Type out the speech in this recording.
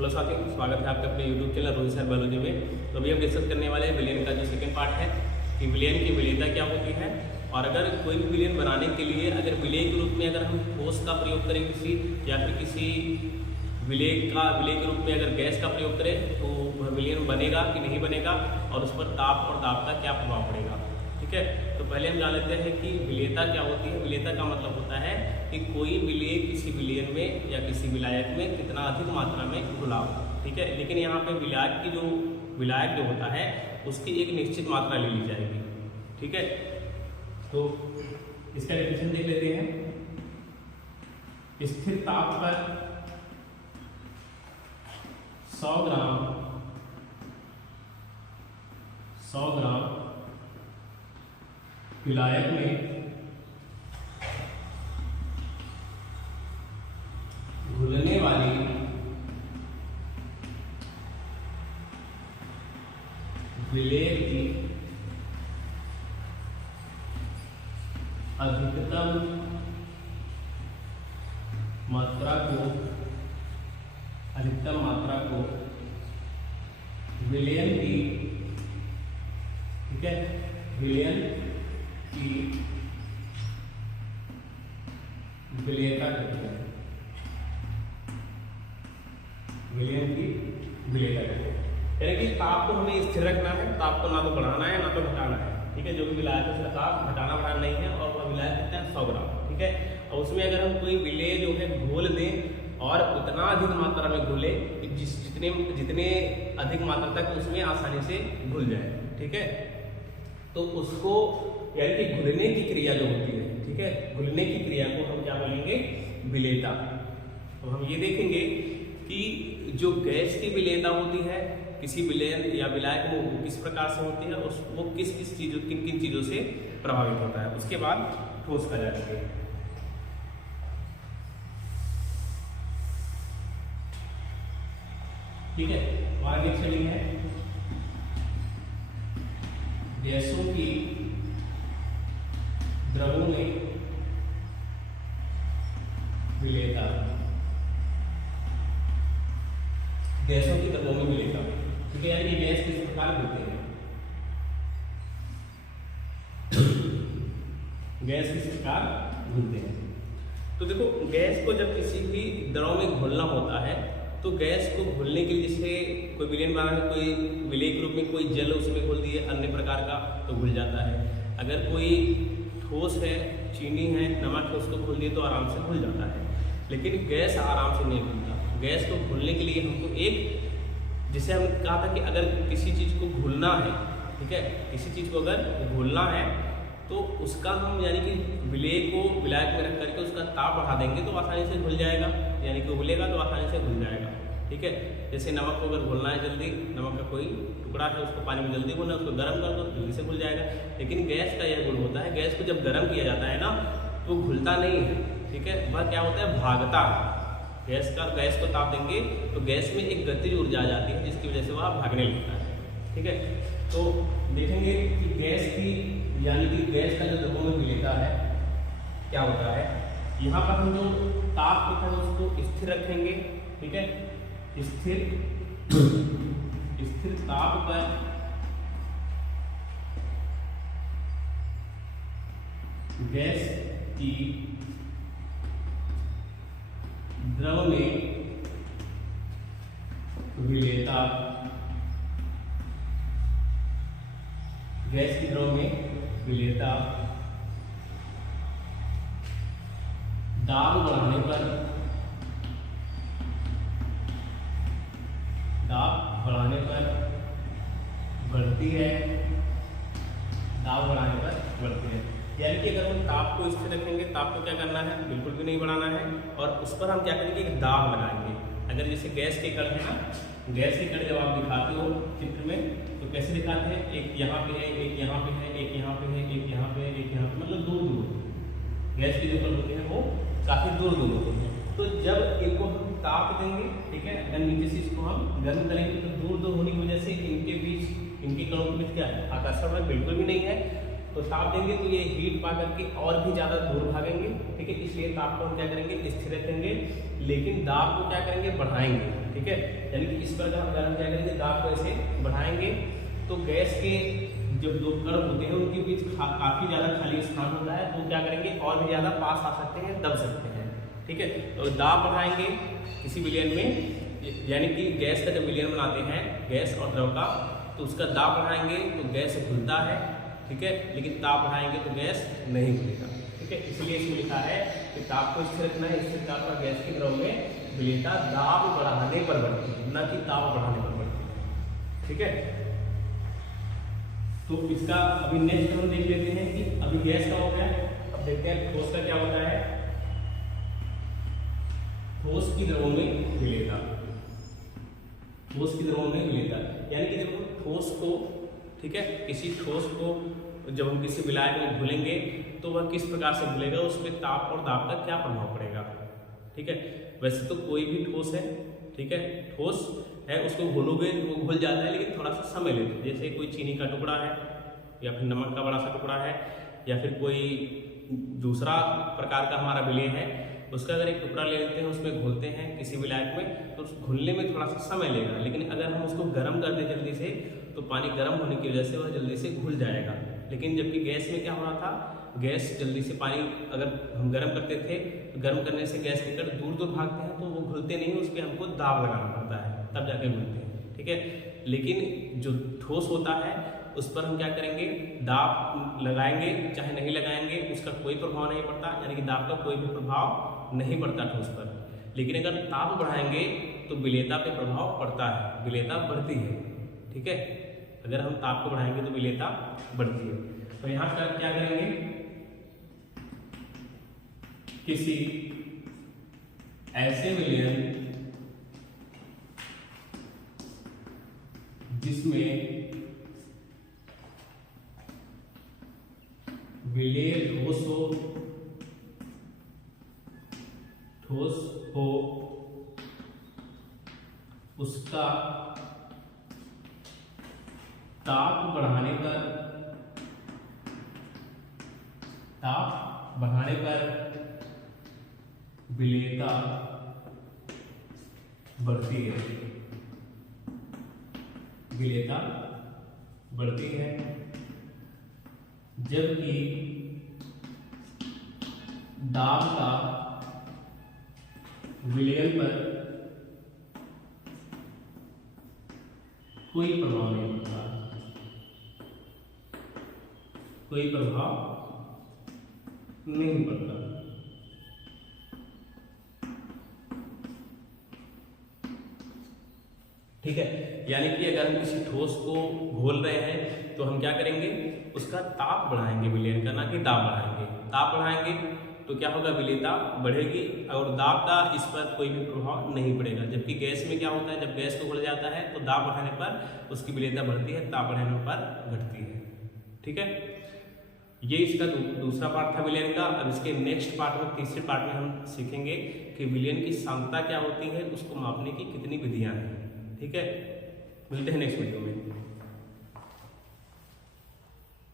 Hello साथियों, स्वागत है आपका अपने YouTube channel Rohit sir biology में। तो अभी हम डिस्कस करने वाले हैं विलेन का जो सेकंड पार्ट है कि विलेन की विलेयता क्या होती है, और अगर कोई भी विलेन बनाने के लिए अगर विलेय के रूप में अगर हम ठोस का प्रयोग करें किसी, या फिर किसी विलेय के रूप में अगर गैस का प्रयोग करें तो वह विलेन बनेगा कि नहीं बनेगा, और उस पर ताप और दाब का क्या प्रभाव पड़ेगा। ठीक है, तो पहले हम जान लेते हैं कि विलेयता क्या होती है। विलेयता का मतलब होता है कि कोई विलेय किसी विलेयन में या किसी विलायक में कितना अधिक मात्रा में घुला हो। ठीक है, लेकिन यहाँ पे विलायक जो होता है उसकी एक निश्चित मात्रा ले ली जाएगी। ठीक है, तो इसका डेफिनेशन देख लेते हैं। स्थिर ताप पर 100 ग्राम विलायक में घुलने वाली विलेय की अधिकतम मात्रा को विलेयन की, ठीक है, विलेयन की विलेयता कहते हैं। विलेयन की विलेयता कहते हैं, यानी कि ताप को हमें स्थिर रखना है, ताप को ना तो बढ़ाना है ना तो घटाना है। ठीक है, जो भी विलायक है उसका ताप घटाना बढ़ाना नहीं है, और वह विलायक कितना है 100 ग्राम। ठीक है, और उसमें अगर हम कोई विलेय जो है घोल दें और उतना अधिक मात्रा में घुले जितने अधिक मात्रा तक उसमें आसानी से घुल जाए। ठीक है, तो उसको यानी कि घुलने की क्रिया जो होती है, ठीक है, घुलने की क्रिया को हम क्या बोलेंगे, विलेयता। तो हम ये देखेंगे कि जो गैस की विलेयता होती है किसी विलेयन या विलायक में वो किस प्रकार से होती है, वो किन किन चीजों से प्रभावित होता है। उसके बाद ठोस का जाएंगे। ठीक है, आगे नेक्स्ट हेडिंग है गैसों की द्रवों में विलेयता। गैसों की द्रवों में विलेयता, ठीक है, यानी गैस किस प्रकार घुलते हैं, गैस किस प्रकार घुलते हैं। तो देखो, गैस को जब किसी भी द्रव में घोलना होता है तो गैस को घुलने के लिए, जैसे कोई विलेन बना है, कोई विलेय के रूप में कोई जल उसमें घोल दिए अन्य प्रकार का तो घुल जाता है। अगर कोई ठोस है, चीनी है, नमक है, उसको घोल दिए तो आराम से घुल जाता है। लेकिन गैस आराम से नहीं घुलता। गैस को घुलने के लिए हमको जैसे हम कहा था कि अगर किसी चीज़ को घुलना है, ठीक है, किसी चीज़ को अगर घुलना है तो उसका हम यानी कि विलेय को विलायक में रख करके उसका ताप बढ़ा देंगे तो आसानी से घुल जाएगा, यानी कि घुलेगा तो आसानी से घुल जाएगा। ठीक है, जैसे नमक को अगर घुलना है जल्दी, नमक का कोई टुकड़ा है उसको पानी में जल्दी घुलना है, उसको गर्म कर दो जल्दी से घुल जाएगा। लेकिन गैस का यह गुण होता है, गैस को जब गर्म किया जाता है ना तो घुलता नहीं है। ठीक है, वह क्या होता है, भागता है। गैस को ताप देंगे तो गैस में एक गतिज ऊर्जा आ जाती है जिसकी वजह से वह भागने लगता है। ठीक है, तो देखेंगे कि गैस की यानी कि गैस का जो द्रवों में विलेयता है क्या होता है। यहाँ पर हम जो ताप होता है उसको स्थिर रखेंगे। ठीक है, स्थिर ताप पर गैस की द्रव में विलेयता, गैस की द्रव में विलेयता दाब बढ़ाने पर बढ़ती है, दाब बढ़ाने पर बढ़ती है। यानी कि अगर हम ताप को स्थिर रखेंगे, ताप को क्या करना है, बिल्कुल भी नहीं बढ़ाना है, और उस पर हम क्या करेंगे, एक दाब लगाएंगे। अगर जैसे गैस के कण है ना, गैस के कण जब आप दिखाते हो चित्र में तो कैसे दिखाते हैं, एक यहाँ पे है, एक यहाँ पे है, एक यहाँ पे है, एक यहाँ पे है, एक यहाँ पे, मतलब दूर दूर गैस के जो कण होते हैं वो काफी दूर दूर होते हैं। तो जब इनको हम ताप देंगे, ठीक है, अगर नीचे से इसको हम गर्म करेंगे तो दूर दूर होने की वजह से इनके बीच इनके कणों के बीच क्या है, आकर्षण बिल्कुल भी नहीं है। तो ताप देंगे तो ये हीट पा करके और भी ज़्यादा दूर भागेंगे, ठीक है। इसलिए ताप को हम क्या करेंगे, स्थिर रखेंगे लेकिन दाब को क्या करेंगे, बढ़ाएंगे। ठीक है, यानी कि इस प्रकार अगर हम क्या करेंगे, दाब को ऐसे बढ़ाएंगे तो गैस के जब दो कण होते हैं उनके बीच काफी ज्यादा खाली स्थान होता है, तो क्या करेंगे, और भी ज्यादा पास आ सकते हैं, दब सकते हैं। ठीक है, तो दाब बढ़ाएंगे किसी विलयन में, यानी कि गैस का जब विलयन बनाते हैं गैस और द्रव का, तो उसका दाब बढ़ाएंगे तो गैस घुलता है। ठीक है, लेकिन ताप बढ़ाएंगे तो गैस नहीं घुलेगा। ठीक है, इसलिए इसमें लिखा है कि ताप को स्थिर रखना है, स्थिर ताप पर गैस के द्रव में विलेयता दाब बढ़ाने पर बढ़ती है, न कि ताप बढ़ाने पर बढ़ती है। ठीक है, तो इसका अभी नेक्स्ट हम देख लेते हैं कि अभी गैस का हो गया, अब देखते हैं ठोस का क्या होता है। ठोस की द्रवों में विलेयता, ठोस की द्रवों में विलेयता, यानी कि जब हम ठोस को, ठीक है, किसी ठोस को जब हम किसी विलायक में घुलेंगे तो वह किस प्रकार से घुलेगा, उसमें ताप और दाब का क्या प्रभाव पड़ेगा। ठीक है, वैसे तो कोई भी ठोस है, ठीक है, ठोस है, उसको घोलोगे तो वो घुल जाता है, लेकिन थोड़ा सा समय लेता है। जैसे कोई चीनी का टुकड़ा है या फिर नमक का बड़ा सा टुकड़ा है या फिर कोई दूसरा प्रकार का हमारा विलय है, उसका अगर एक टुकड़ा ले लेते हैं, उसमें घोलते हैं किसी विलायक में, तो घुलने में थोड़ा सा समय लेगा, लेकिन अगर हम उसको गर्म कर दें जल्दी से, तो पानी गर्म होने की वजह से वह जल्दी से घुल जाएगा। लेकिन जबकि गैस में क्या हो रहा था, गैस जल्दी से पानी अगर हम गर्म करते थे तो गर्म करने से गैस के कण दूर दूर भागते हैं, तो वो घुलते नहीं, उसके हमको दाब लगाना पड़ता है, तब जाके घुलते हैं। ठीक है, लेकिन जो ठोस होता है उस पर हम क्या करेंगे, दाब लगाएंगे चाहे नहीं लगाएंगे उसका कोई प्रभाव नहीं पड़ता, यानी कि दाब का कोई भी प्रभाव नहीं पड़ता ठोस पर। लेकिन अगर ताप बढ़ाएंगे तो विलेयता पे प्रभाव पड़ता है, विलेयता बढ़ती है। ठीक है, अगर हम ताप को बढ़ाएंगे तो विलेयता बढ़ती है। तो यहां पर क्या करेंगे, किसी ऐसे विलयन जिसमें विलेय ठोस हो उसका ताप बढ़ाने पर विलेयता बढ़ती है, विलेयता बढ़ती है, जबकि दाब का विलयन पर कोई प्रभाव नहीं पड़ता, कोई प्रभाव नहीं पड़ता। ठीक है, यानी कि अगर हम किसी ठोस को घोल रहे हैं तो हम क्या करेंगे, उसका ताप बढ़ाएंगे विलयन का, ना कि दाब बढ़ाएंगे। ताप बढ़ाएंगे तो क्या होगा, विलेयता बढ़ेगी और दाब का इस पर कोई भी प्रभाव नहीं पड़ेगा। जबकि गैस में क्या होता है, जब गैस को घुल जाता है तो दाब बढ़ाने पर उसकी विलेयता बढ़ती है, ताप बढ़ाने पर घटती है। ठीक है, ये इसका दूसरा पार्ट था विलयन का। अब इसके नेक्स्ट पार्ट में, तीसरे पार्ट में हम सीखेंगे कि विलयन की सांद्रता क्या होती है, उसको मापने की कितनी विधियां हैं। ठीक है, मिलते हैं नेक्स्ट वीडियो में।